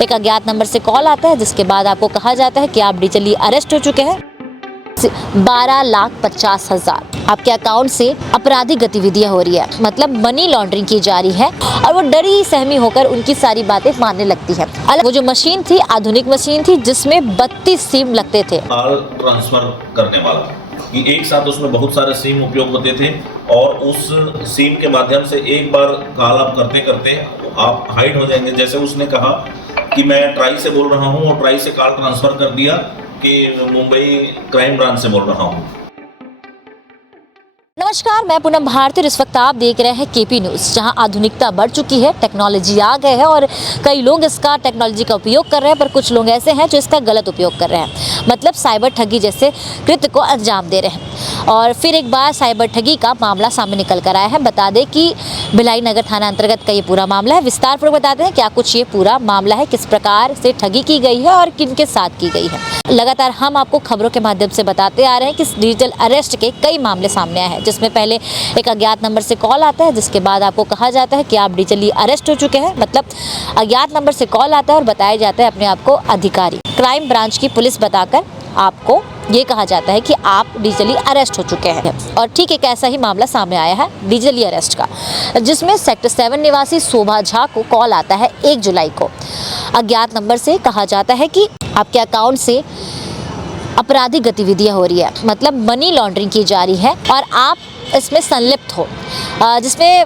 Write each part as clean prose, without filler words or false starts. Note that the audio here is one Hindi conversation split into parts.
एक अज्ञात नंबर से कॉल आता है जिसके बाद आपको कहा जाता है कि आप डिजिटली अरेस्ट हो चुके हैं। 12,50,000 आपके अकाउंट से आपराधिक गतिविधियां हो रही है, मतलब मनी लॉन्ड्रिंग की जा रही है। और वो डरी सहमी होकर उनकी सारी बातें मानने लगती है। वो जो मशीन थी आधुनिक मशीन थी जिसमें 32 सिम लगते थे। कॉल ट्रांसफर करने वाला कि एक साथ उसमें बहुत सारे सिम उपयोग होते थे और उस सिम के माध्यम से एक बार कॉल आप करते करते आप हाइड हो जाएंगे। जैसे उसने कहा कि मैं ट्राई से बोल रहा हूं और ट्राई से कॉल ट्रांसफर कर दिया कि मुंबई क्राइम ब्रांच से बोल रहा हूं। नमस्कार, मैं पूनम भारती और इस वक्त आप देख रहे हैं केपी न्यूज़, जहां आधुनिकता बढ़ चुकी है, टेक्नोलॉजी आ गए हैं और कई लोग इसका टेक्नोलॉजी का उपयोग कर रहे हैं, पर कुछ लोग ऐसे हैं जो इसका गलत उपयोग कर रहे हैं, मतलब साइबर ठगी जैसे कृत्य को अंजाम दे रहे हैं। और फिर एक बार साइबर ठगी का मामला सामने निकल कर आया है। बता दें कि भिलाई नगर थाना अंतर्गत का ये पूरा मामला है। विस्तारपूर्वक बताते हैं क्या कुछ ये पूरा मामला है, किस प्रकार से ठगी की गई है और किन के साथ की गई है। लगातार हम आपको खबरों के माध्यम से बताते आ रहे हैं कि डिजिटल अरेस्ट के कई मामले सामने आए हैं, जिसमें पहले एक अज्ञात नंबर से कॉल आता है जिसके बाद आपको कहा जाता है कि आप डिजिटली अरेस्ट हो चुके हैं, मतलब अज्ञात नंबर से कॉल आता है और बताया जाता है अपने आप को अधिकारी क्राइम ब्रांच की पुलिस बताकर आपको ये कहा जाता है कि आप डिजिटली अरेस्ट हो चुके हैं। और ठीक एक ऐसा ही मामला सामने आया है डिजिटली अरेस्ट का, जिसमें सेक्टर 7 निवासी शोभा झा को कॉल आता है 1 जुलाई को। अज्ञात नंबर से कहा जाता है कि आपके अकाउंट से आपराधिक गतिविधियां हो रही है, मतलब मनी लॉन्ड्रिंग की जा रही है और आप इसमें संलिप्त हो। जिसमें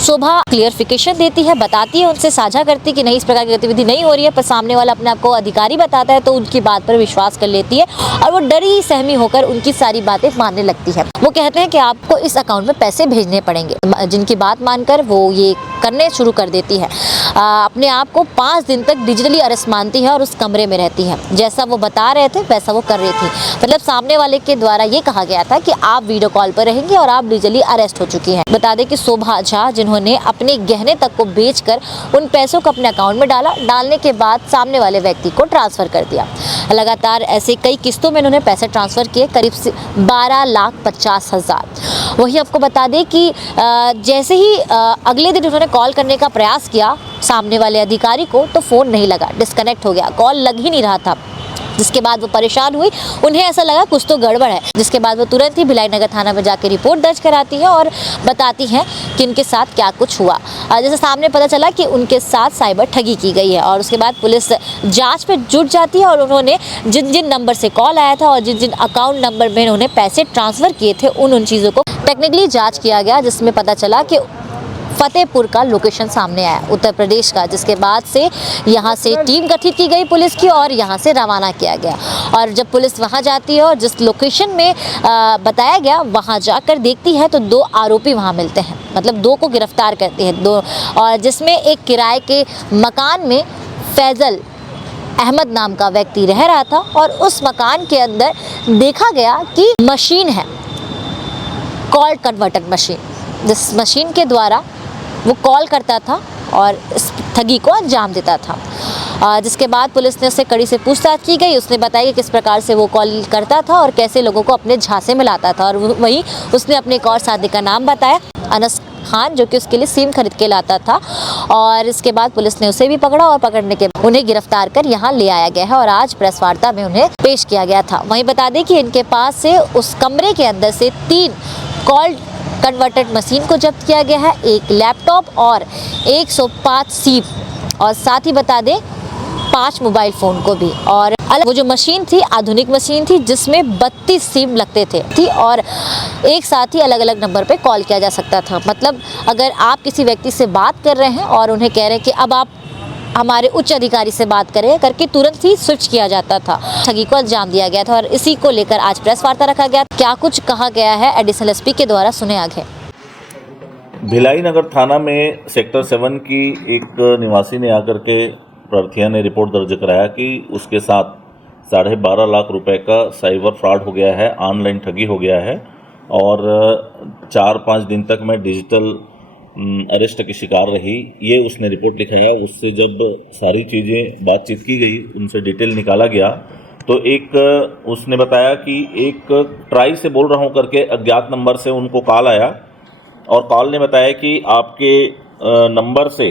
शोभा क्लियरिफिकेशन देती है, बताती है, उनसे साझा करती है कि नहीं इस प्रकार की गतिविधि नहीं हो रही है, पर सामने वाला अपने आप को अधिकारी बताता है तो उनकी बात पर विश्वास कर लेती है और वो डरी सहमी होकर उनकी सारी बातें मानने लगती है। वो कहते हैं कि आपको इस अकाउंट में पैसे भेजने पड़ेंगे, जिनकी बात मानकर वो ये करने शुरू कर देती है। अपने आप को 5 दिन तक डिजिटली अरेस्ट मानती है और उस कमरे में रहती है। जैसा वो बता रहे थे वैसा वो कर रही थी, मतलब सामने वाले के द्वारा ये कहा गया था कि आप वीडियो कॉल पर रहेंगे और आप डिजिटली अरेस्ट हो चुकी हैं। बता दें कि शोभा झा जिन्होंने अपने गहने तक को बेचकर उन पैसों को अपने अकाउंट में डालने के बाद सामने वाले व्यक्ति को ट्रांसफर कर दिया। लगातार ऐसे कई किस्तों में उन्होंने पैसे ट्रांसफर किए, करीब 12,50,000। वही आपको बता दें कि जैसे ही अगले दिन उन्होंने कॉल करने का प्रयास किया सामने वाले अधिकारी को, तो फ़ोन नहीं लगा, डिस्कनेक्ट हो गया, कॉल लग ही नहीं रहा था। जिसके बाद वो परेशान हुई, उन्हें ऐसा लगा कुछ तो गड़बड़ है। जिसके बाद वो तुरंत ही भिलाई नगर थाना में जाकर रिपोर्ट दर्ज कराती है और बताती हैं कि उनके साथ क्या कुछ हुआ। जैसे सामने पता चला कि उनके साथ साइबर ठगी की गई है और उसके बाद पुलिस जांच में जुट जाती है और उन्होंने जिन जिन नंबर से कॉल आया था और जिन जिन अकाउंट नंबर में उन्होंने पैसे ट्रांसफ़र किए थे उन चीज़ों को टेक्निकली जाँच किया गया, जिसमें पता चला कि फतेहपुर का लोकेशन सामने आया, उत्तर प्रदेश का। जिसके बाद से यहाँ से टीम गठित की गई पुलिस की और यहाँ से रवाना किया गया। और जब पुलिस वहाँ जाती है और जिस लोकेशन में बताया गया वहाँ जाकर देखती है तो 2 आरोपी वहाँ मिलते हैं, मतलब 2 को गिरफ्तार करती है 2, और जिसमें एक किराए के मकान में फैजल अहमद नाम का व्यक्ति रह रहा था और उस मकान के अंदर देखा गया कि मशीन है, कॉल कन्वर्टर मशीन, जिस मशीन के द्वारा वो कॉल करता था और इस ठगी को अंजाम देता था। जिसके बाद पुलिस ने उससे कड़ी से पूछताछ की गई। उसने बताया कि किस प्रकार से वो कॉल करता था और कैसे लोगों को अपने झांसे में लाता था। और वहीं उसने अपने एक और साथी का नाम बताया, अनस खान, जो कि उसके लिए सिम खरीद के लाता था। और इसके बाद पुलिस ने उसे भी पकड़ा और पकड़ने के बाद उन्हें गिरफ्तार कर यहाँ ले आया गया है और आज प्रेस वार्ता में उन्हें पेश किया गया था। वहीं बता दें कि इनके पास से उस कमरे के अंदर से 3 कॉल कन्वर्टेड मशीन को जब्त किया गया है, 1 लैपटॉप और 105 सिम, और साथ ही बता दें 5 मोबाइल फ़ोन को भी। और वो जो मशीन थी आधुनिक मशीन थी जिसमें 32 सिम लगते थे और एक साथ ही अलग अलग नंबर पे कॉल किया जा सकता था। मतलब अगर आप किसी व्यक्ति से बात कर रहे हैं और उन्हें कह रहे हैं कि अब आप हमारे उच्च अधिकारी से बात करें करके तुरंत ही स्विच किया जाता था। ठगी को अंजाम दिया गया था और इसी को लेकर आज प्रेस वार्ता रखा गया। क्या कुछ कहा गया है एडिशनल एसपी के द्वारा, सुने आगे। भिलाई नगर थाना में सेक्टर 7 की एक निवासी ने आकर के प्रार्थिया ने रिपोर्ट दर्ज कराया कि उसके साथ 12.5 लाख रुपए का साइबर फ्रॉड हो गया है, ऑनलाइन ठगी हो गया है और 4-5 दिन तक मैं डिजिटल अरेस्ट की शिकार रही। ये उसने रिपोर्ट लिखाया। उससे जब सारी चीज़ें बातचीत की गई, उनसे डिटेल निकाला गया, तो एक उसने बताया कि एक ट्राई से बोल रहा हूँ करके अज्ञात नंबर से उनको कॉल आया और कॉल ने बताया कि आपके नंबर से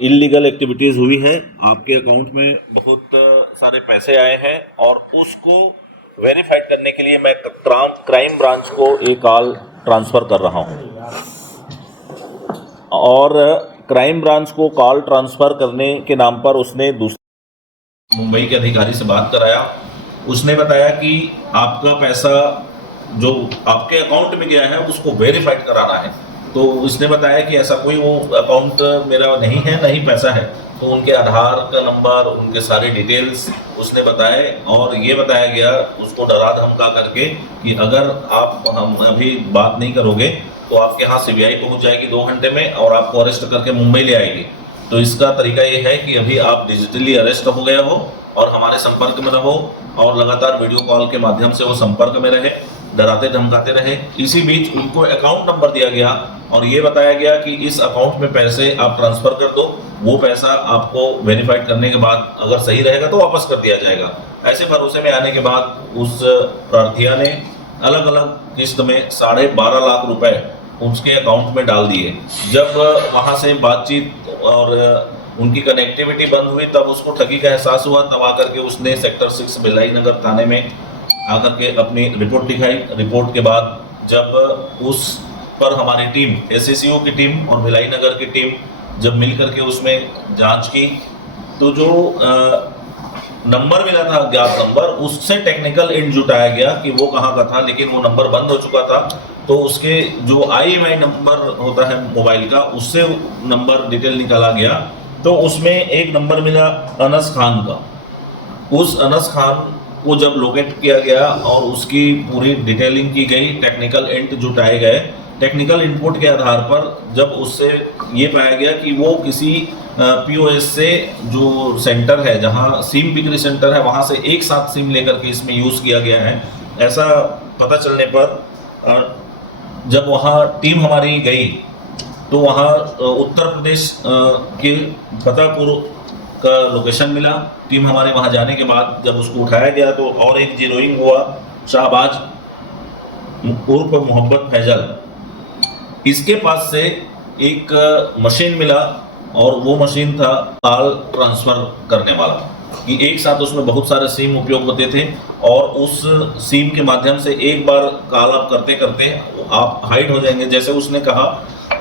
इलीगल एक्टिविटीज़ हुई है, आपके अकाउंट में बहुत सारे पैसे आए हैं और उसको वेरीफाइड करने के लिए मैं क्राइम ब्रांच को एक कॉल ट्रांसफ़र कर रहा हूं। और क्राइम ब्रांच को कॉल ट्रांसफ़र करने के नाम पर उसने दूसरे मुंबई के अधिकारी से बात कराया। उसने बताया कि आपका पैसा जो आपके अकाउंट में गया है उसको वेरीफाइड कराना है। तो उसने बताया कि ऐसा कोई वो अकाउंट मेरा नहीं है, नहीं पैसा है। तो उनके आधार का नंबर, उनके सारे डिटेल्स उसने बताए और ये बताया गया उसको डरा धमका करके कि अगर आप हम अभी बात नहीं करोगे तो आपके यहाँ सीबीआई पहुँच जाएगी 2 घंटे में और आपको अरेस्ट करके मुंबई ले आएगी। तो इसका तरीका ये है कि अभी आप डिजिटली अरेस्ट हो गए हो और हमारे संपर्क में रहो और लगातार वीडियो कॉल के माध्यम से वो संपर्क में रहे, डराते धमकाते रहे। इसी बीच उनको अकाउंट नंबर दिया गया और ये बताया गया कि इस अकाउंट में पैसे आप ट्रांसफ़र कर दो, वो पैसा आपको वेरीफाइड करने के बाद अगर सही रहेगा तो वापस कर दिया जाएगा। ऐसे भरोसे में आने के बाद उस प्रार्थिया ने अलग अलग किस्त में 12.5 लाख रुपए उसके अकाउंट में डाल दिए। जब वहाँ से बातचीत और उनकी कनेक्टिविटी बंद हुई तब उसको ठगी का एहसास हुआ। तब आकर के उसने सेक्टर 6 भिलाई नगर थाने में आकर के अपनी रिपोर्ट दिखाई। रिपोर्ट के बाद जब उस पर हमारी टीम, एसएससीओ की टीम और भिलाई नगर की टीम जब मिल करके उसमें जांच की तो जो नंबर मिला था, अज्ञात नंबर, उससे टेक्निकल इंट जुटाया गया कि वो कहाँ का था, लेकिन वो नंबर बंद हो चुका था। तो उसके जो IMEI नंबर होता है मोबाइल का, उससे नंबर डिटेल निकाला गया तो उसमें एक नंबर मिला अनस खान का। उस अनस खान को जब लोकेट किया गया और उसकी पूरी डिटेलिंग की गई, टेक्निकल इंट जुटाए गए। टेक्निकल इनपुट के आधार पर जब उससे ये पाया गया कि वो किसी POS से जो सेंटर है, जहाँ सिम बिक्री सेंटर है, वहाँ से एक साथ सिम लेकर के इसमें यूज़ किया गया है। ऐसा पता चलने पर जब वहाँ टीम हमारी गई तो वहाँ उत्तर प्रदेश के फतेहपुर का लोकेशन मिला। टीम हमारे वहाँ जाने के बाद जब उसको उठाया गया तो और एक जीरोइंग हुआ, शाहबाज उर्फ मोहब्बत फैजल, इसके पास से एक मशीन मिला और वो मशीन था कॉल ट्रांसफ़र करने वाला, कि एक साथ उसमें बहुत सारे सिम उपयोग होते थे और उस सिम के माध्यम से एक बार कॉल आप करते करते आप हाइड हो जाएंगे। जैसे उसने कहा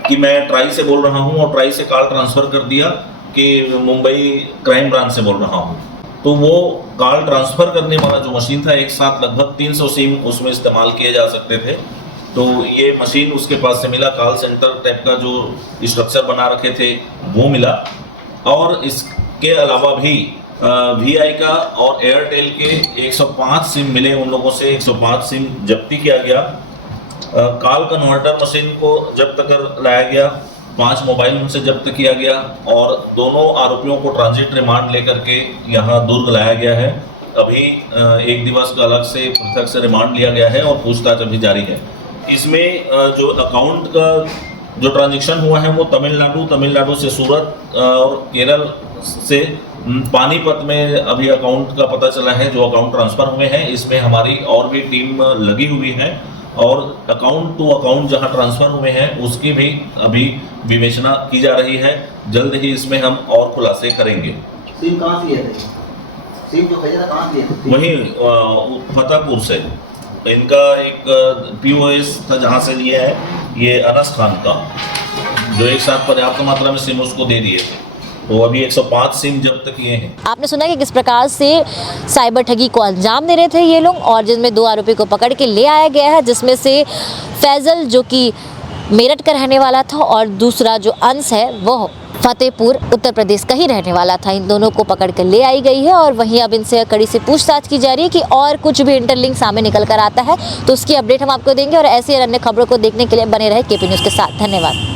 कि मैं ट्राई से बोल रहा हूँ और ट्राई से कॉल ट्रांसफ़र कर दिया कि मुंबई क्राइम ब्रांच से बोल रहा हूँ, तो वो कॉल ट्रांसफ़र करने वाला जो मशीन था, एक साथ लगभग 300 सिम उसमें इस्तेमाल किए जा सकते थे। तो ये मशीन उसके पास से मिला, कॉल सेंटर टाइप का जो स्ट्रक्चर बना रखे थे वो मिला। और इसके अलावा भी VI का और एयरटेल के 105 सिम मिले, उन लोगों से 105 सिम जब्ती किया गया। कॉल कन्वर्टर मशीन को जब्त कर लाया गया, 5 मोबाइल उनसे जब्त किया गया और दोनों आरोपियों को ट्रांजिट रिमांड लेकर के यहाँ दुर्ग लाया गया है। अभी 1 दिवस का अलग से पृथक से रिमांड लिया गया है और पूछताछ अभी जारी है। इसमें जो अकाउंट का जो ट्रांजैक्शन हुआ है वो तमिलनाडु से सूरत और केरल से पानीपत में अभी अकाउंट का पता चला है, जो अकाउंट ट्रांसफ़र हुए हैं। इसमें हमारी और भी टीम लगी हुई है और अकाउंट टू अकाउंट जहां ट्रांसफ़र हुए हैं उसकी भी अभी विवेचना की जा रही है। जल्द ही इसमें हम और खुलासे करेंगे। सिम कहाँ से लिए थे? सिम जो खरीदा कहाँ से लिए थे? वहीं फतेहपुर से इनका एक POS था जहाँ से लिया है ये अनस खान का, जो एक साथ पर्याप्त मात्रा में सिम उसको दे दिए थे। तो अभी 105 सिम जब्त किए हैं। आपने सुना कि किस प्रकार से साइबर ठगी को अंजाम दे रहे थे ये लोग, और जिसमें 2 आरोपी को पकड़ के ले आया गया है, जिसमें से फैजल जो कि मेरठ का रहने वाला था और दूसरा जो अंश है वो फतेहपुर उत्तर प्रदेश का ही रहने वाला था। इन दोनों को पकड़ कर ले आई गई है और वहीं अब इनसे कड़ी से पूछताछ की जा रही है कि और कुछ भी इंटरलिंक सामने निकल कर आता है तो उसकी अपडेट हम आपको देंगे। और ऐसी अन्य खबरों को देखने के लिए बने रहे KP न्यूज़ के साथ। धन्यवाद।